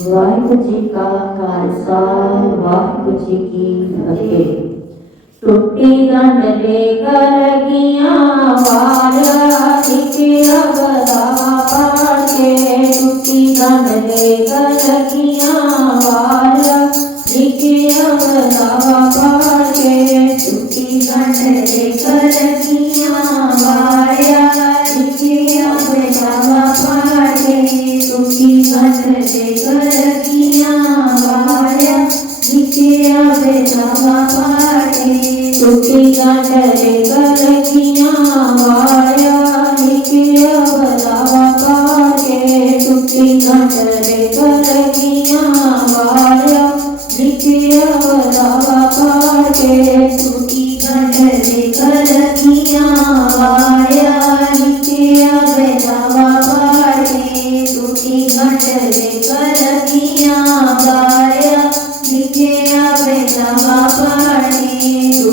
ਵਾਹਿਗੁਰੂ ਜੀ ਕਾ ਖਾਲਸਾ ਵਾਹਿਗੁਰੂ ਜੀ ਕੀ ਫਤਿਹ ਟੁੱਟੀ ਗੰਢ ਲੈ ਕਰ ਗੀਆਂ ਵਾਲਿਆ ਨਿਕਿਆ ਬਦਾਵਾ ਪਾੜ ਕੇ ਟੁੱਟੀ ਗੰਢ ਲੈ ਕਰ ਗੀਆਂ ਵਾਲਿਆ ਨਿਕਿਆ ਬਦਾਵਾ ਪਾੜ ਕੇ ਟੁੱਟੀ ਗੰਢ ਲੈ ਕਰ ਗੀਆਂ सुखी चंडे करकिया वाया निकिया बदावा पाके सुखी चंडे करकिया वाया निकिया बदावा पाके सुखी चंडे करकिया वाया निकिया बदावा पाके सुखी चंडे करकिया वाया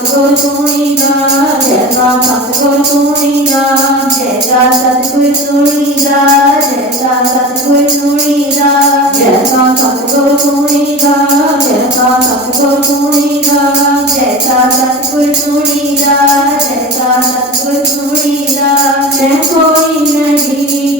सतगुरु सुणी नाम जय सा सतगुरु सुणी नाम जय सा सतगुरु सुणी नाम जय सा सतगुरु सुणी नाम जय सा सतगुरु सुणी नाम जय सा सतगुरु सुणी नाम जय सा सतगुरु सुणी नाम जय सा सतगुरु सुणी नाम जय कोई नहीं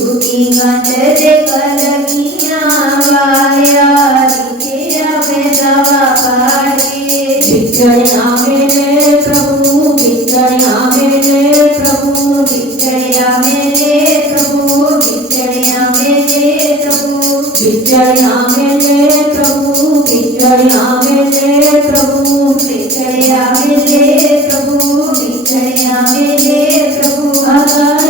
सुखी गंध कल की नावाया तेरा बेदावा पाड़े। विजय आवे रे प्रभु विजय आवे प्रभु विजय आवे रे प्रभु विजय आवे रे प्रभु। विजय आवे प्रभु विजय आवे प्रभु विजय आवे प्रभु विजय आवे प्रभु।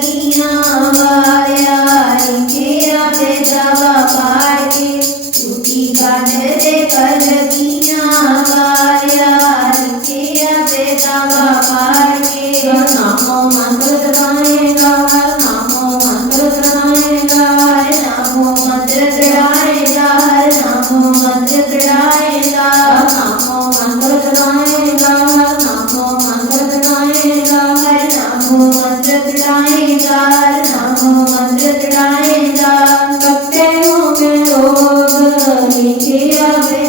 पार के हर नामो मंत्र जगाएगा हर नामो मंत्र जगाएगा हर नामो मंत्र जगाएगा हर नामो मंत्र जगाएगा हर नामो मंत्र जगाएगा हर नामो मंत्र जगाएगा हर नामो मंत्र जगाएगा हर नामो मंत्र जगाएगा कपटे होंगे लोग नीचे आवे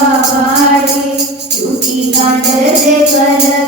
बाबा की चुकी का डर से कर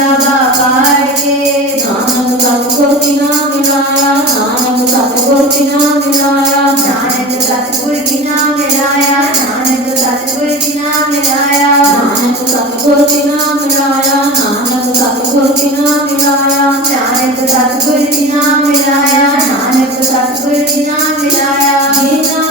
बाबा नानक सतगुरु नानक सतगुरु की नाम की नाम लाया की नाम